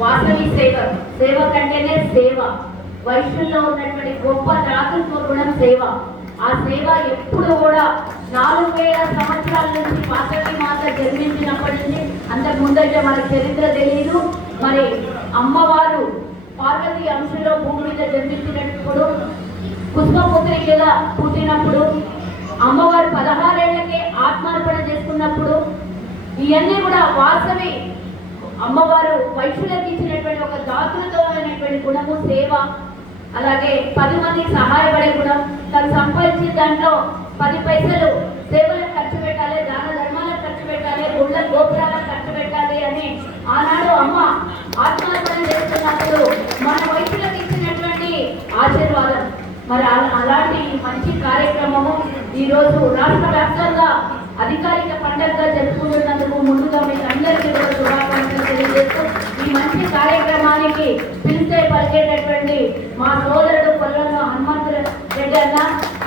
వాసవి సేవ కంటేనే సేవ. వైశ్యుల్లో ఉన్నటువంటి గొప్ప దాతృత్వ గుణం సేవ. ఆ సేవ ఎప్పుడు కూడా 4000 సంవత్సరాల నుంచి వాసవి మాత జన్మించినప్పటి నుంచి, అంతకు ముందైతే మనకు చరిత్ర తెలియదు. మరి అమ్మవారు పార్వతి అంశలో భూమి మీద జన్మించినప్పుడు, పుష్పపుత్రికగా పుట్టినప్పుడు, అమ్మవారు 16 ఏళ్లకే ఆత్మార్పణ చేసుకున్నప్పుడు, ఇవన్నీ కూడా వాసవి అమ్మవారు వైశ్యులకు ఇచ్చినటువంటి ఒక దాతృత్వమైనటువంటి గుణము సేవ. అలాగే 10 మందికి సహాయపడే గుణం. తను సంపాదించిన దాంట్లో 10 పైసలు సేవలకు ఖర్చు పెట్టాలి, దాన ధర్మాలకు ఖర్చు పెట్టాలి, గుళ్ళ గోపురాలకు ఖర్చు పెట్టాలి అని ఆనాడు అమ్మ ఆత్మార్పణ చేస్తున్నప్పుడు మన వైశ్యులకు ఇచ్చినటువంటి ఆశీర్వాదం. మరి అలాంటి మంచి కార్యక్రమము ఈరోజు రాష్ట్ర వ్యాప్తంగా అధికారిక పండుగగా జరుపుకుంటున్నందుకు ముందుగా మీకు అందరికీ శుభాకాంక్షలు తెలియజేస్తూ, ఈ మంచి కార్యక్రమానికి పిలిచే పలికేటటువంటి మా సోదరుడు కొల్లంలో హనుమంతుల రెడ్డి అన్న,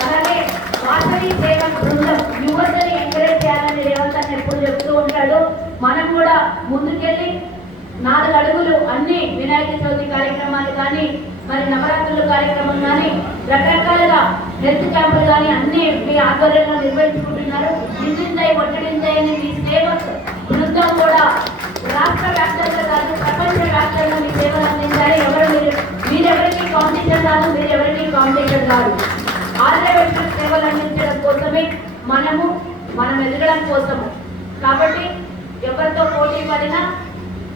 అలాగే వాసవి సేవ బృందం యువతని ఎంకరేజ్ చేయాలని రేవంత్ అన్న ఎప్పుడు చెప్తూ ఉంటాడు. మనం కూడా ముందుకెళ్ళి 4 అడుగులు అన్ని వినాయక చవితి కార్యక్రమాలు కానీ, మరి నవరాత్రుల కార్యక్రమం కానీ, రకరకాలుగా హెల్త్ క్యాంపులు కానీ అన్ని మీ ఆధ్వర్యంలో నిర్వహించుకుంటున్నారు. నిందించాయి ఒట్టడించాయి అని మీ సేవ బృందం కూడా రాష్ట్ర వ్యాప్తంగా కాదు, ప్రపంచ వ్యాప్తంగా మీ సేవలు అందించాలి. మీరెవరికి కాంపిటీషన్ కాదు, మీరెవరికి కాంపిటీషన్ కాదు. ఆర్యవైశ్య సేవలు అందించడం కోసమే మనం ఎదగడం కోసము. కాబట్టి ఎవరితో పోటీ పడినా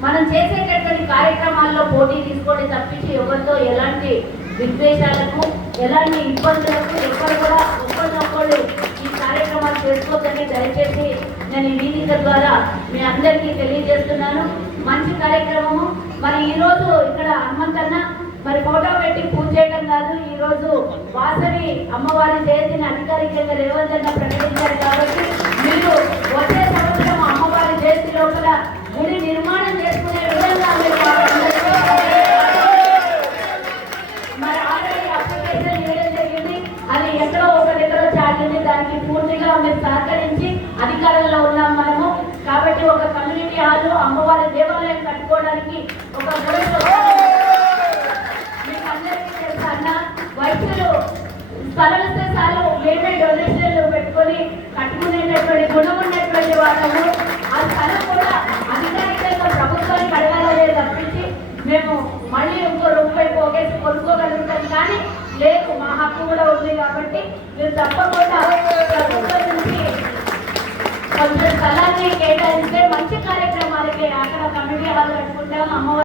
మనం చేసేటటువంటి కార్యక్రమాల్లో పోటీ తీసుకోండి తప్పించి ఎవరితో ఎలాంటి విద్వేషాలకు, ఎలాంటి ఇబ్బందులకు ఎవరు కూడా ఒకరినొకరు ఈ కార్యక్రమాలు చేసుకోవద్దని దయచేసి నేను ఈ వేదిక ద్వారా మీ అందరికీ తెలియజేస్తున్నాను. మంచి కార్యక్రమము. మరి ఈరోజు ఇక్కడ హనుమంతన్న మరి ఫోటో పెట్టి పూజ చేయడం కాదు, ఈరోజు వాసవి అమ్మవారి జయంతిని అధికారికంగా రేవంత్ అన్న ప్రకటించారు. కాబట్టి మీరు వచ్చే సంవత్సరం అమ్మవారి జయంతి లోపల గుడి నిర్మాణం చేసుకునే విధంగా మీరు మరి ఆల్రెడీ అప్లికేషన్ ఇవ్వడం జరిగింది. అది ఎక్కడో ఒక దగ్గర చాలింది. దానికి పూర్తిగా మీరు సహకరించి అధికారంలో ఉన్నాం మనము. కాబట్టి ఒక కమ్యూనిటీ హాల్, అమ్మవారి దేవాలయం కట్టుకోవడానికి ఒక మీకు అందరికీ తెలుసు అన్న, వైద్యులు స్థలం ఇస్తే చాలు మేమే డొనేషన్లు పెట్టుకొని కట్టుకునేటటువంటి గుణం ఉన్నటువంటి వాళ్ళము. ఆ స్థలం కూడా అధికారికంగా ప్రభుత్వానికి అడగాలనే తప్పించి మేము మళ్ళీ ఇంకో రూపాయి పోగేసి కొనుక్కోగలుగుతాం. కానీ లేదు, మా హక్కు కూడా ఉంది. కాబట్టి మీరు తప్పకుండా ప్రభుత్వం నుంచి కొంచెం స్థలాన్ని కేటాయిస్తే మంచి కార్యక్రమాలకి అక్కడ కమ్యూనిటీ హాల్ కట్టుకుంటాం. అమ్మవారి